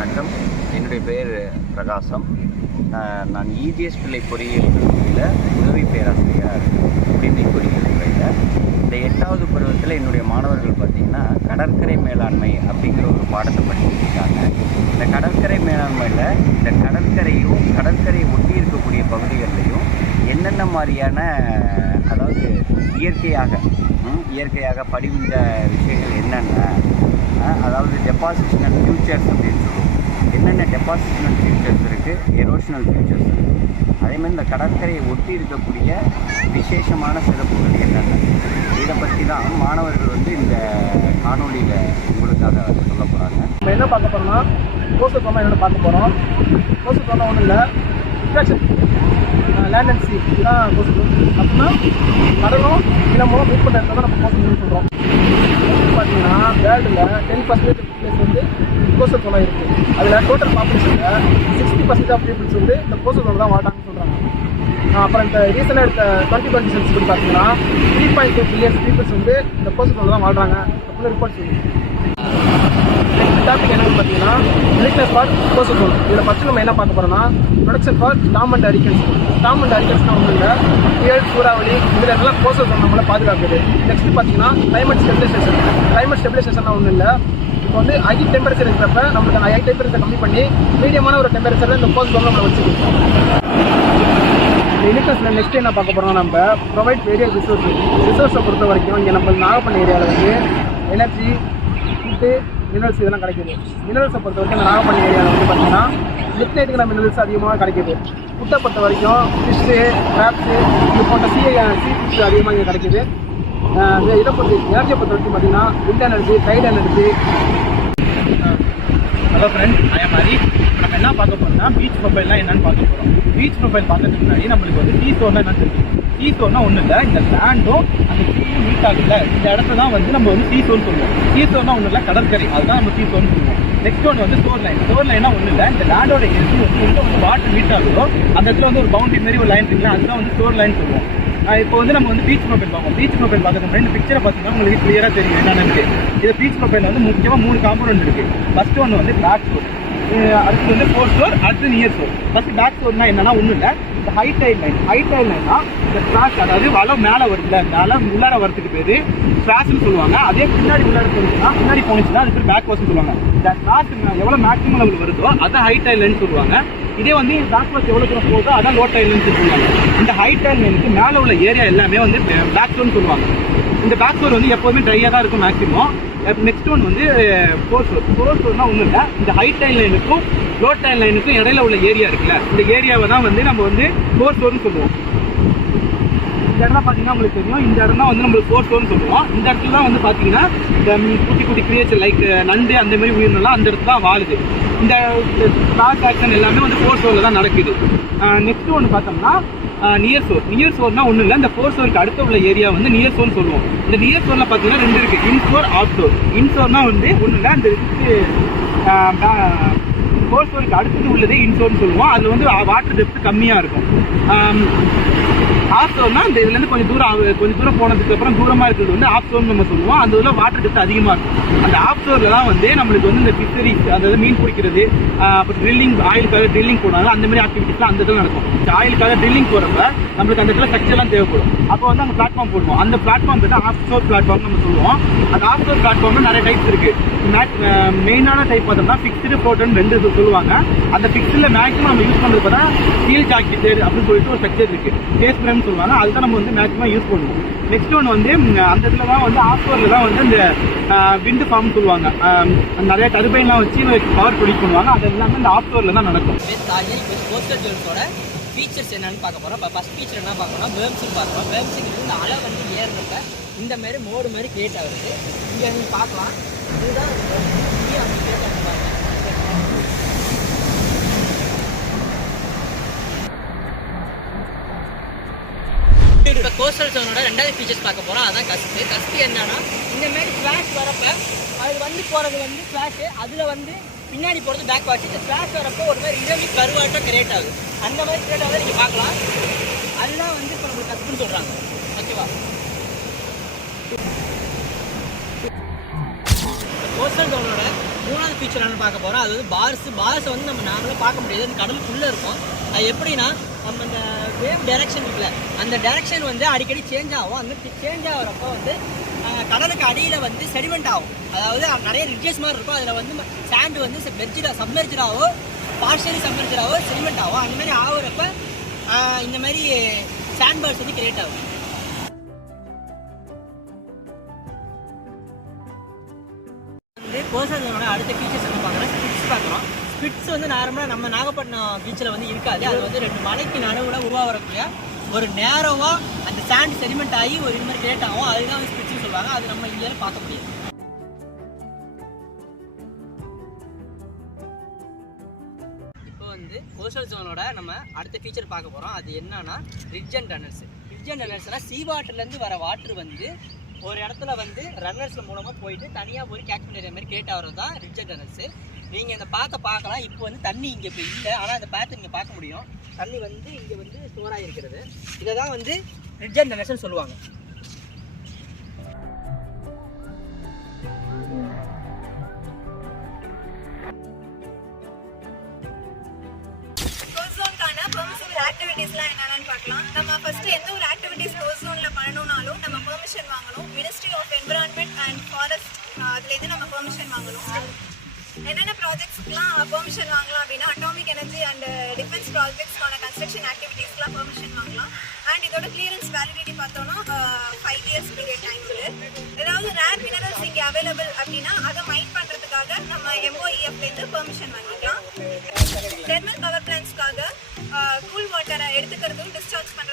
வணக்கம். என்னுடைய பேர் பிரகாசம். நான் இஜிஎஸ் பிள்ளை பொறியியல் கல்லூரியில் உதவி பேராசிரியராக குடிமை பொறியியல் துறையில். இந்த 8வது பருவத்தில் என்னுடைய மாணவர்கள் பார்த்திங்கன்னா கடற்கரை மேலாண்மை அப்படிங்கிற ஒரு பாடத்தை படிச்சுட்டு இருக்காங்க. இந்த கடற்கரை மேலாண்மையில் இந்த கடற்கரையும் கடற்கரையை ஒட்டி இருக்கக்கூடிய பகுதிகள்லையும் என்னென்ன மாதிரியான, அதாவது இயற்கையாக படிவிந்த விஷயங்கள் என்னென்ன, அதாவது டெபாசிஷனல் ஃபியூச்சர்ஸ் அப்படின்னு சொல்லுவோம். என்னென்ன டெபாசிஷனல் ஃபியூச்சர்ஸ் இருக்குது, எரோஷனல் ஃபியூச்சர்ஸ் இருக்குது. அதேமாதிரி இந்த கடற்கரையை ஒட்டி இருக்கக்கூடிய விசேஷமான சிறப்புகள் என்னென்ன, இதை பற்றி தான் மாணவர்கள் இந்த காணொலியில் உங்களுக்காக சொல்ல போகிறாங்க. நம்ம என்ன பார்க்க போகிறோம்னா, கோஸ்டல் ஃபார்மாக என்னென்ன பார்க்க போகிறோம். கோஸ்டல் ஃபார்மாக ஒன்றும் இல்லை, இன்ட்ராக்ஷன் லேண்ட் அண்ட் சி, இதுதான் கோஸ்டல். அப்படின்னா கடலும் நிலமும் மீட் பண்ணுற இடத்துல தான் நம்ம கோஸ்டல்னு சொல்கிறோம். பார்த்தீங்கன்னா வேர்ல்டில் 10% பிளேஸ் கோஸ்டல் ஜோனாக இருக்குது. அதில் டோட்டல் பாப்புலேஷனில் 60% ஆஃப் பீப்புள்ஸ் இந்த கோஸ்டல் ஜோன் தான் வாழ்றாங்கன்னு சொல்கிறாங்க. அப்புறம் இந்த ரீசெண்டாக எடுத்த 2020 சென்சஸ் படி பார்த்தீங்கன்னா 3.5 பில்லியன் பீப்புள்ஸ் இந்த கோஸ்டல் ஜோனில் தான் வாழ்றாங்க அப்படின்னு ரிப்போர்ட் சொல்லுது. நெக்ஸ்ட் டாபிக் என்னன்னு பார்த்தீங்கன்னா லிட்னஸ் ஃபார் கோஸ்டல் ஜோன். இதில் ஃபஸ்ட்டு நம்ம என்ன பார்க்க போகிறோம்னா ப்ரொடக்ஷன் ஃபார் ஸ்டாம் அண்ட் ஹரிக்கன்ஸ். ஸ்டாம் அண்ட் ஹரிக்கன்ஸ்னால் ஒன்றும் இல்லை, புயல், சூறாவளி, இதில் எல்லாம் கோஸ்டல் ஜோன் நம்மளை பாதுகாக்குது. நெக்ஸ்ட் பார்த்தீங்கன்னா கிளைமேட் ஸ்டெபிலைசேஷன். கிளைமேட் ஸ்டெபிலைசேஷன் ஒன்றும் இல்லை, இப்போ ஹை டெம்பரேச்சர் இருக்கிறப்ப நம்மளுக்கு அந்த ஹை டெம்பரேச்சர் கம்மி பண்ணி மீடியமான ஒரு டெம்பரேச்சரில் இந்த கோஸ்டல் ஜோன் நம்மளை வச்சுக்கணும். லிமிட்டஸில் நெக்ஸ்ட் என்ன பார்க்க போகிறோம், நம்ம ப்ரொவைட் வேரியஸ் ரிசோர்ஸை பொறுத்த வரைக்கும் இங்கே நம்ம நாகப்பட்டினம் ஏரியாவில் எனர்ஜி, ஃபுட்டு, மினரல்ஸ் இதெல்லாம் கிடைக்கிது. மினரல்ஸை பொறுத்த வரைக்கும் இந்த நாகப்பட்டினம் ஏரியாவில் பார்த்தீங்கன்னா லிக்னைட்டுக்கு மினரல்ஸ் அதிகமாக கிடைக்கிது. ஃபுட்டை பொறுத்த வரைக்கும் ஃபிஷ்ஷு, கிராப்ஸு, இது போன்ற சீ ஃபுட்ஸ் அதிகமாக இங்கே கிடைக்கிது. இதை பொறுத்த எனர்ஜியை பொறுத்த வரைக்கும் பார்த்தீங்கன்னா wind energy, tide energy. Hello friends, I am Hari. நம்ம என்ன பார்க்க போகிறோம்னா பீச் ப்ரொஃபைல்லாம் என்னென்னு பார்க்க போகிறோம். பீச் ப்ரொஃபைல் பார்க்கறதுக்கு முன்னாடி நம்மளுக்கு சீ சோர்னா என்னன்னு தெரியும். சீ சோர்னா ஒன்றும் இல்லை, இந்த லேண்டும் அந்த சீயும் மீட் ஆகுதுல்ல, இந்த இடத்த தான் நம்ம சீ சோர்னு சொல்லுவோம். சீ சோர்னா ஒன்றும் இல்லை, கடற்கரை, அதுதான் நம்ம சீ சோர்னு சொல்லுவோம். நெக்ஸ்ட் ஒன்று சோர் லைன். சோர் லைனா ஒன்றும் இல்லை, இந்த லேண்டோட எங்கே வாட்டர் மீட் ஆகுதோ அந்த இடத்துல ஒரு பவுண்டரி மாதிரி ஒரு லைன் இருக்குல்ல, அதுதான் சோர் லைன் சொல்லுவோம். இப்போ நம்ம பீச் ப்ரொஃபைல் பார்ப்போம். பீச் ப்ரொஃபைல் பார்க்கறது இந்த பிக்சரை பார்த்தீங்கன்னா உங்களுக்கு கிளியராக தெரியும் என்னென்னு. இது பீச் ப்ரொஃபைல் முக்கியமாக 3 காம்பனன்ட் இருக்குது. ஃபர்ஸ்ட் ஒன்று பேக் ஸ்டோர், அடுத்து ஃபோர் ஸ்டோர், அடுத்து நியர் ஸ்டோர். ஃபர்ஸ்ட் பேக் ஸ்டோர்னா என்னன்னா ஒன்றும் இல்லை, இந்த ஹைடைல் லைன். ஹைடைல் லைன்னா இந்த ஸ்பிளாஷ், அதாவது வலை மேலே வருதுல, இந்த அலை உள்ளார வரதுக்கு பேர் ஸ்பிளாஷ்னு சொல்லுவாங்க. அதே பின்னாடி உள்ளார போச்சுன்னா, பின்னாடி போனிச்சுன்னா அது பேர் பேக் வாஷ்னு சொல்லுவாங்க. இந்த ஸ்பிளாஷ் எவ்வளோ மேக்ஸிமம் லெவல் வருதோ அதான் ஹைடைல் லைன் சொல்லுவாங்க. இதே பேக் வாஷ் எவ்வளோ தூரம் போகுதோ அதான் லோ டைல் லைன் சொல்லுவாங்க. இந்த ஹைடைல் லைனுக்கு மேலே உள்ள ஏரியா எல்லாமே பேக் ஸ்டோர்னு சொல்லுவாங்க. இந்த பேக் ஸ்டோர் எப்போதுமே ட்ரையாக தான் இருக்கும் maximum. Next one foreshore. ஃபோர் ஸ்டோர்னா ஒன்றும் இல்லை, இந்த ஹை டைல் லைனுக்கும் லோ டைல் லைனுக்கும் இடையில உள்ள ஏரியா இருக்குல்ல, இந்த ஏரியாவை தான் நம்ம ஃபோர் ஸ்டோர்னு சொல்லுவோம். இந்த இடம்லாம் பார்த்தீங்கன்னா உங்களுக்கு தெரியும், இந்த இடம் தான் நம்மளுக்கு ஃபோர் ஸ்டோர்னு சொல்லுவோம். இந்த இடத்துல தான் பார்த்தீங்கன்னா இந்த குட்டி குட்டி கிரியேச்சர் லைக் நண்டு அந்த மாதிரி உயிரினம்லாம் அந்த இடத்துல தான் வாழுது. இந்த ஸ்டாக் ஆக்ஷன் எல்லாமே ஃபோர் ஸ்டோரில் தான் நடக்குது. நெக்ஸ்ட் ஒன்று பார்த்தோம்னா நியர் ஸ்டோர். நியர் ஸ்டோர்னா ஒன்றும் இல்லை, இந்த ஃபோர் ஸ்டோருக்கு அடுத்த உள்ள ஏரியா நியர் ஸ்டோர்னு சொல்லுவோம். இந்த நியர் ஸ்டோரில் பார்த்தீங்கன்னா 2 இருக்குது, இன்ஸ்டோர், அவுட் ஸ்டோர். இன்ஸ்டோர்னா ஒன்றும் இல்லை, அந்த ஃபோர் ஸ்டோருக்கு அடுத்தது உள்ளதே இன்ஸ்டோர்னு சொல்லுவோம். அதில் வாட்டர் டெப்த் கம்மியாக இருக்கும். ஆஃப் ஸ்டோர்னா இந்த இதுலேருந்து கொஞ்சம் தூரம் போனதுக்கு அப்புறம் தூரமாக இருக்கிறது ஆஃப் ஸ்டோர்னு நம்ம சொல்லுவோம். அந்த இதில் வாட்டர் டெப்த் அதிகமாக இருக்கும். அந்த ஆஃப் ஸ்டோரில் தான் நம்மளுக்கு இந்த ஃபிஷரிஸ், அதாவது மீன் பிடிக்கிறது, அப்புறம் ட்ரில்லிங், ஆயிலுக்காக ட்ரில்லிங் போனாலும் அந்த மாதிரி ஆக்டிவிட்டிஸ்லாம் அந்த இடத்துல நடக்கும். ஆயிலுக்காக ட்ரில்லிங் போகிறப்ப நம்மளுக்கு அந்த இடத்துல ஸ்ட்ரக்சர்லாம் தேவைப்படும். அப்போ அங்கே பிளாட்ஃபார்ம் போடுவோம். அந்த பிளாட்ஃபார்ம் தான் ஆஃப் ஸ்டோர் பிளாட்ஃபார்ம் நம்ம சொல்லுவோம். அந்த ஆஃப் ஸ்டோர் பிளாட்ஃபார்மில் நிறைய டைப்ஸ் இருக்குது. மெயினான டைப் பார்த்தோம்னா ஃபிக்ஸ்டு ஃப்ளோட்னு 2 சொல்லுவாங்க. அந்த ஃபிக்ஸ்டில் மேக்ஸிமம் நம்ம யூஸ் பண்ணுறது பார்த்தா ஸ்டீல் ஜாக்கெட் அப்படின்னு சொல்லிட்டு ஒரு ஸ்ட்ரக்சர் இருக்குது, ஃபேஸ் ஃப்ரேம் சொல்லுவாங்க. அதுதான் நம்ம மேக்ஸிமம் யூஸ் பண்ணுவோம். நெக்ஸ்ட் ஒன்று அந்த இடத்துல தான் ஆஃப் ஸ்டோரில் தான் இந்த விண்டு ஃபார்ம் சொல்லுவாங்க. நிறைய டர்பைன்லாம் வச்சு பவர் ப்ரொடியூஸ் பண்ணுவாங்க. அது எல்லாமே இந்த ஆஃப் ஸ்டோரில் தான் நடக்கும். கோஸ்டல் ஜோன்ஸோட ஃபீச்சர்ஸ் என்னன்னு பார்க்க போகிறோம். இப்போ ஃபஸ்ட் ஃபீச்சர் என்ன பார்க்கணும், பேர்ம்ஸிங் பார்க்குறோம். பேர்ம்ஸிங் இந்த அலை ஏறுறப்ப இந்த மாதிரி மோடு மாதிரி கிரியேட் ஆகுது. இங்கே நீங்கள் பார்க்கலாம், இதுதான் கிரியேட் ஆகுது பாருங்க. இப்போ கோஸ்டல் ஜோனோட 2வது ஃபீச்சர்ஸ் பார்க்க போகிறோம். அதான் கஸ்ட். கஸ்ட் என்னன்னா இந்த மாதிரி ஃப்ளாஷ் வரப்ப அது போகிறது ஃப்ளாஷு, அதில் பின்னாடி போகிறது பேக் வாட்ச். இந்த ஃப்ளாஷ் வரப்போ ஒரு மாதிரி இரவி கருவாட்டம் கிரியேட் ஆகுது. அந்த மாதிரி கிரியேட் ஆகுது, நீங்கள் பார்க்கலாம். அதுதான் இப்போ நம்மளுக்கு கஸ்ட்னு சொல்கிறாங்க. ஓகேவா? கோஸ்டல் ஜோனோட 3வது ஃபீச்சர் என்னன்னு பார்க்க போகிறோம். அது வந்து பார்ஸை வந்து நம்ம நார்மலாக பார்க்க முடியாது, அது கடலுக்குள்ளே இருக்கும். அது எப்படின்னா நம்ம இந்த வேவ் டைரக்ஷன் இருக்குல்ல, அந்த டைரக்ஷன் வந்து அடிக்கடி சேஞ்ச் ஆகும். அந்த சேஞ்ச் ஆகிறப்போ வந்து கடலுக்கு அடியில் வந்து செடிமெண்ட் ஆகும். அதாவது நிறைய ரிட்ஜஸ் மாதிரி இருக்கும். அதில் வந்து சாண்டு வந்து சப்மெர்ஜாவோ பார்ஷியலி சப்மெர்ஜாவோ செடிமெண்ட் ஆகும். அந்த மாதிரி ஆகுறப்ப இந்த மாதிரி சாண்ட் பார்ஸ் வந்து கிரியேட் ஆகும். வந்து கோஸ்டல் ஜோனோட அடுத்த ஃபீச்சர்ஸ் என்ன பார்க்குறோம், ஸ்பிட்ஸ் பார்க்குறோம். ஸ்பிட்ஸ் வந்து நார்மலாக நம்ம நாகப்பட்டினம் பீச்சில் வந்து இருக்காது. அது வந்து 2 மலைக்கு நடுவில் உருவாகக்கூடிய ஒரு நேரோவாக அந்த சாண்ட் செடிமெண்ட் ஆகி ஒரு இது மாதிரி கிரியேட் ஆகும். அதுதான் ஸ்பிட்ஸ்னு சொல்லுவாங்க. அது நம்ம இங்கே பார்க்க முடியும். இப்போ வந்து கோஸ்டல் ஜோனோட நம்ம அடுத்த ஃபீச்சர் பார்க்க போகிறோம். அது என்னன்னா ridge and runners. Ridge and ரன்னர்ஸ்னால் சீ வாட்டர்லேருந்து வர வாட்டர் வந்து ஒரு இடத்துல வந்து ரன்னர்ஸ் மூலமாக போயிட்டு தனியாக போய் கேட்ச் பண்ணுற மாதிரி கிரியேட் ஆகிறது தான் ரிட்ஜ் அண்ட் ரன்னர்ஸ். நீங்கள் இந்த பாத்தை பார்க்கலாம். இப்போ வந்து தண்ணி இங்கே இப்போ இல்லை, ஆனால் அந்த பாத்தை நீங்கள் பார்க்க முடியும். தண்ணி வந்து இங்கே வந்து ஸ்டோர் ஆகிருக்கிறது. இதை தான் வந்து ரிட்ஜ் அண்ட் ரன்னர்ஸ்னு சொல்லுவாங்க. ஆக்டிவிட்டீஸ்லாம் என்னென்னு பார்க்கலாம். நம்ம ஃபர்ஸ்ட் எந்த ஒரு ஆக்டிவிட்டீஸ் கோஸ்ட் ஜோனில் பண்ணணும்னாலும் நம்ம பெர்மிஷன் வாங்கணும். Ministry of environment and forest அதுலேருந்து நம்ம பெர்மிஷன் வாங்கணும். என்னென்ன ப்ராஜெக்ட்ஸ்க்குலாம் பெர்மிஷன் வாங்கலாம் அப்படின்னா அட்டாமிக் எனர்ஜி அண்ட் டிஃபென்ஸ் ப்ராஜெக்ட்ஸ்க்கான கன்ஸ்ட்ரக்ஷன் ஆக்டிவிட்டீஸ்க்குலாம் பெர்மிஷன் வாங்கலாம். அண்ட் இதோட கிளியரன்ஸ் வேலிடிட்டி பார்த்தோன்னா 5 இயர்ஸ் பீரியட் டைமில். ஏதாவது ரேர் மினரல்ஸ் இங்கே அவைலபிள் அப்படின்னா அதை மைண்ட் பண்ணுறதுக்காக நம்ம MOEFலேருந்து பெர்மிஷன் வாங்கிக்கலாம். தெர்மல் பவர் பிளான்ஸ்க்காக கூல் வாட்டரை எடுத்துக்கிறதும் டிஸ்சார்ஜ் பண்ணுறது